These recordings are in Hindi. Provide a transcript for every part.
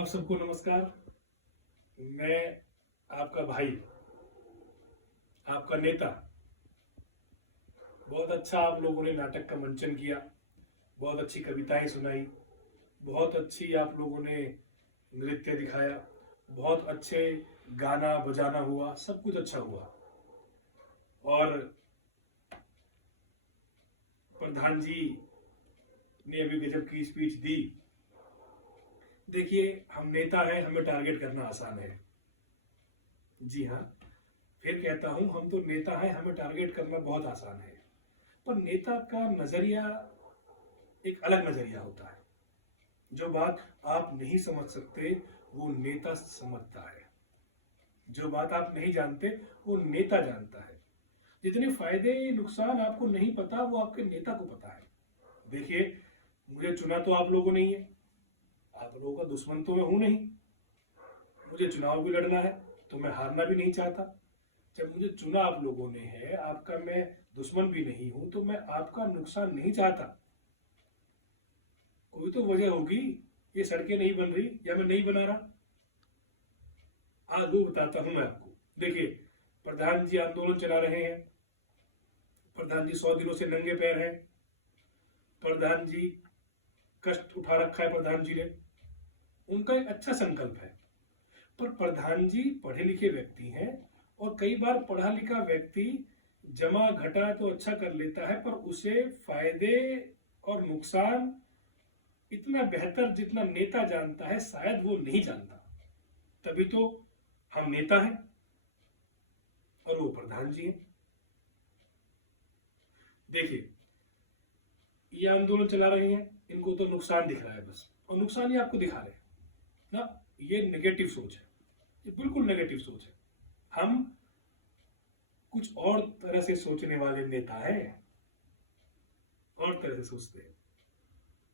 आप सबको नमस्कार। मैं आपका भाई, आपका नेता। बहुत अच्छा आप लोगों ने नाटक का मंचन किया, बहुत अच्छी कविताएं सुनाई, बहुत अच्छी आप लोगों ने नृत्य दिखाया, बहुत अच्छे गाना बजाना हुआ, सब कुछ अच्छा हुआ। और प्रधान जी ने अभी गजब की स्पीच दी। देखिए, हम नेता हैं, हमें टारगेट करना आसान है। जी हाँ, फिर कहता हूं, हम तो नेता हैं, हमें टारगेट करना बहुत आसान है। पर नेता का नजरिया एक अलग नजरिया होता है। जो बात आप नहीं समझ सकते वो नेता समझता है। जो बात आप नहीं जानते वो नेता जानता है। जितने फायदे नुकसान आपको नहीं पता वो आपके नेता को पता है। देखिए, मुझे चुना तो आप लोगों ने ही है। आप लोगों का दुश्मन तो मैं हूं नहीं। मुझे चुनाव भी लड़ना है तो मैं हारना भी नहीं चाहता। जब मुझे चुना आप लोगों ने है, आपका मैं दुश्मन भी नहीं हूं, तो मैं आपका नुकसान नहीं चाहता। कोई तो वजह होगी, ये सड़कें नहीं बन रही या मैं नहीं बना रहा। आज वो बताता हूं मैं आपको। देखिए, प्रधान जी आंदोलन चला रहे हैं। प्रधान जी 100 दिनों से नंगे पैर हैं। प्रधान जी कष्ट उठा रखा है। प्रधान जी ने, उनका एक अच्छा संकल्प है। पर प्रधान जी पढ़े लिखे व्यक्ति हैं और कई बार पढ़ा लिखा व्यक्ति जमा घटा तो अच्छा कर लेता है, पर उसे फायदे और नुकसान इतना बेहतर जितना नेता जानता है शायद वो नहीं जानता। तभी तो हम नेता हैं और वो प्रधान जी हैं। देखिए, ये आंदोलन चला रहे हैं, इनको तो नुकसान दिख रहा है बस, और नुकसान ही आपको दिखा रहे हैं ना। ये नेगेटिव सोच है, ये बिल्कुल नेगेटिव सोच है। हम कुछ और तरह से सोचने वाले नेता हैं, और तरह से सोचते हैं।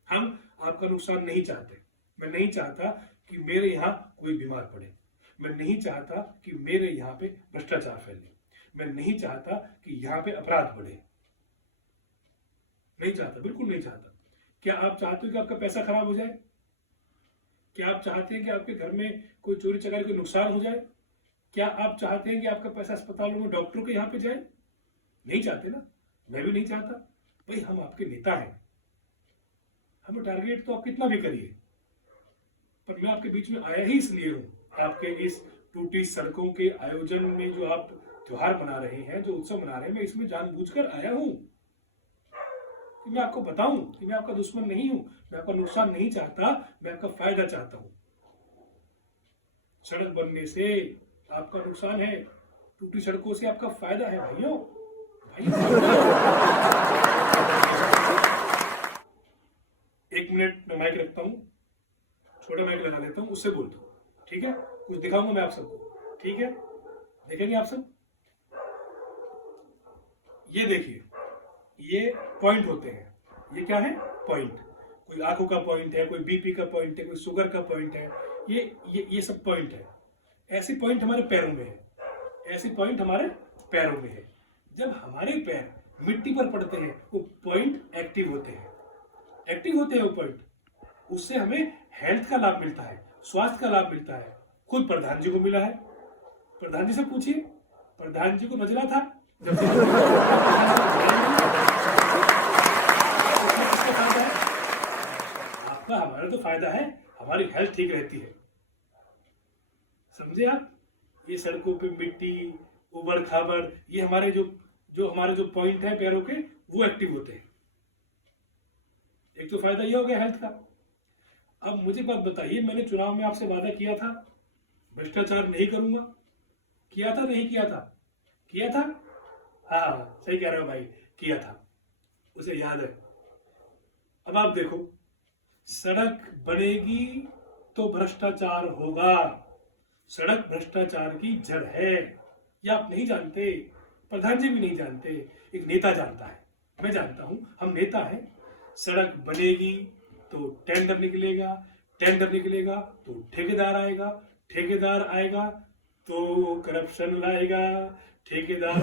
हम आपका नुकसान नहीं चाहते। मैं नहीं चाहता कि मेरे यहाँ कोई बीमार पड़े। मैं नहीं चाहता कि मेरे यहाँ पे भ्रष्टाचार फैले। मैं नहीं चाहता कि यहाँ पे अपराध बढ़े। नहीं चाहता, बिल्कुल नहीं चाहता। क्या आप चाहते हो कि आपका पैसा खराब हो जाए? क्या आप चाहते हैं कि आपके घर में कोई चोरी चकारी, कोई नुकसान हो जाए? क्या आप चाहते हैं कि आपका पैसा अस्पतालों में डॉक्टरों के यहाँ पे जाए? नहीं चाहते ना। मैं भी नहीं चाहता। भाई, हम आपके नेता हैं। हमें टारगेट तो आप कितना भी करिए, पर मैं आपके बीच में आया ही इसलिए हूं। आपके इस टूटी सड़कों के आयोजन में जो आप त्योहार मना रहे हैं, जो उत्सव मना रहे हैं, मैं इसमें जानबूझकर आया हूं कि मैं आपको बताऊं कि मैं आपका दुश्मन नहीं हूं। मैं आपका नुकसान नहीं चाहता, मैं आपका फायदा चाहता हूं। सड़क बनने से आपका नुकसान है, टूटी सड़कों से आपका फायदा है। भाइयों, एक मिनट मैं माइक रखता हूं, छोटा माइक लगा लेता हूं, उससे बोलता हूं। ठीक है, कुछ दिखाऊंगा मैं आप सबको। ठीक है, देखेंगे आप सब। ये देखिए, ये पॉइंट होते हैं। ये क्या है? पॉइंट। कोई आंखों का पॉइंट है, कोई बीपी का पॉइंट है, कोई शुगर का पॉइंट है। ये सब पॉइंट है। ऐसे पॉइंट हमारे पैरों में है। ऐसे पॉइंट हमारे पैरों में है। जब हमारे पैर मिट्टी पर पड़ते हैं, वो पॉइंट एक्टिव होते हैं। एक्टिव होते हैं वो पॉइंट। उससे हमें हेल्थ का लाभ मिलता है, स्वास्थ्य का लाभ मिलता है। खुद प्रधान जी को मिला है। प्रधान जी से पूछिए, प्रधान जी को नजला था जब आपका, हमारा तो फायदा है, हमारी हेल्थ ठीक रहती है। समझे आप? ये सड़कों पे मिट्टी, उबड़ खाबड़, ये हमारे जो पॉइंट है पैरों के, वो एक्टिव होते हैं। एक तो फायदा ये हो गया हेल्थ का। अब मुझे बात बताइए, मैंने चुनाव में आपसे वादा किया था भ्रष्टाचार नहीं करूंगा। किया था नहीं किया था? किया था। हाँ, सही कह रहे हो भाई, किया था। उसे याद है। अब आप देखो, सड़क बनेगी तो भ्रष्टाचार होगा। सड़क भ्रष्टाचार की जड़ है। ये आप नहीं जानते, प्रधान जी भी नहीं जानते, एक नेता जानता है। मैं जानता हूं, हम नेता हैं। सड़क बनेगी तो टेंडर निकलेगा, टेंडर निकलेगा तो ठेकेदार आएगा, ठेकेदार आएगा तो करप्शन लाएगा, ठेकेदार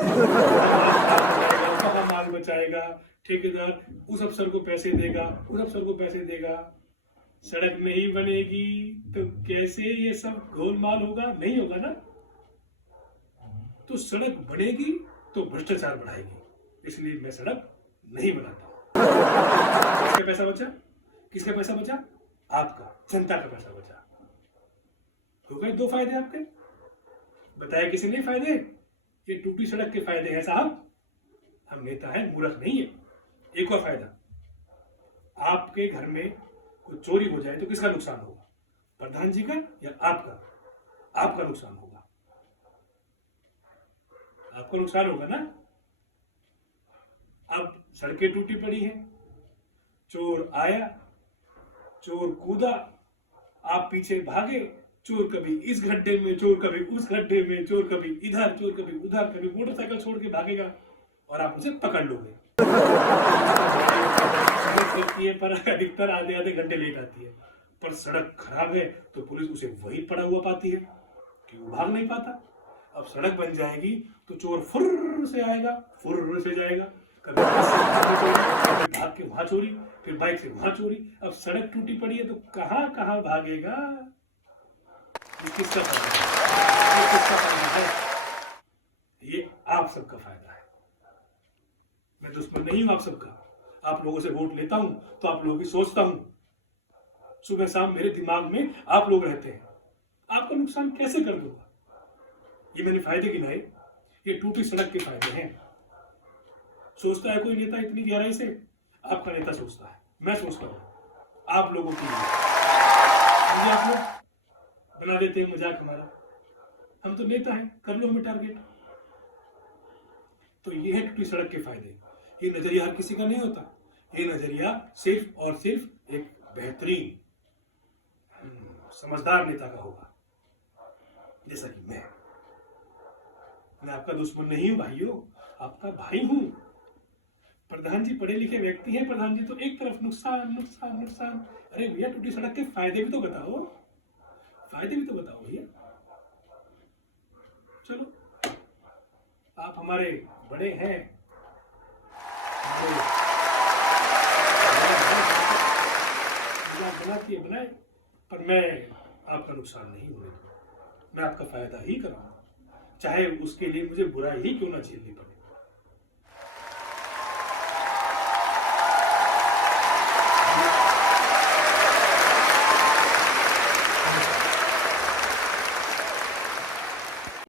कहाँ माल बचाएगा, ठेकेदार उस अफसर को पैसे देगा, उस अफसर को पैसे देगा। सड़क नहीं बनेगी तो कैसे ये सब गोलमाल होगा? नहीं होगा ना। तो सड़क बनेगी तो भ्रष्टाचार बढ़ाएगी, इसलिए मैं सड़क नहीं बनाता हूं। किसका पैसा बचा? किसका पैसा बचा? आपका, जनता का पैसा बचा। हो गए दो फायदे आपके। बताया किसी ने फायदे? ये टूटी सड़क के फायदे हैं साहब। हम नेता हैं, मूर्ख नहीं है। एक और फायदा, आपके घर में कोई चोरी हो जाए तो किसका नुकसान होगा? प्रधान जी का या आपका? आपका नुकसान होगा, आपको नुकसान होगा ना। अब सड़कें टूटी पड़ी हैं, चोर आया, चोर कूदा, आप पीछे भागे, चोर कभी इस गड्ढे में, चोर कभी उस गड्ढे में, चोर कभी इधर, चोर कभी उधर, कभी मोटरसाइकिल छोड़ के भागेगा और आप उसे पकड़ लोगे। पर अधिकतर आधे आधे घंटे लेट आती है, पर सड़क खराब है तो पुलिस उसे वही पड़ा हुआ पाती है कि वो भाग नहीं पाता। अब सड़क बन जाएगी तो चोर फुर्र से आएगा, फुर्र से जाएगा, कभी भाग के वहां चोरी, फिर बाइक से वहां चोरी। अब सड़क टूटी पड़ी है तो कहां कहां भागेगा? किसका फायदा? ये किसका फायदा है? ये आप सबका फायदा है। मैं दुश्मन नहीं हूं आप सबका। आप लोगों से वोट लेता हूं तो आप लोगों की सोचता हूं। सुबह शाम मेरे दिमाग में आप लोग रहते हैं। आपका नुकसान कैसे कर दूंगा? ये मैंने फायदे गिनाए, ये टूटी सड़क के फायदे हैं। सोचता है कोई नेता इतनी गहराई से? आपका नेता सोचता है, मैं सोचता हूं आप लोगों के लिए। आप लोग बना देते हैं मजाक हमारा। हम तो नेता हैं, कर लो हमें टारगेट। तो ये है टूटी सड़क के फायदे। ये नजरिया हर किसी का नहीं होता। ये नजरिया सिर्फ और सिर्फ एक बेहतरीन समझदार नेता का होगा, जैसा कि मैं आपका दुश्मन नहीं हूं भाइयों, आपका भाई हूं। प्रधान जी पढ़े लिखे व्यक्ति हैं, प्रधान जी तो एक तरफ नुकसान नुकसान नुकसान। अरे भैया टूटी सड़क के फायदे भी तो बताओ, फायदे भी तो बताओ भैया। चलो आप हमारे बड़े हैं, बनाए, पर मैं आपका नुकसान नहीं होने दूंगा। मैं आपका फायदा ही कराऊंगा, चाहे उसके लिए मुझे बुराई ही क्यों ना झेलनी पड़े।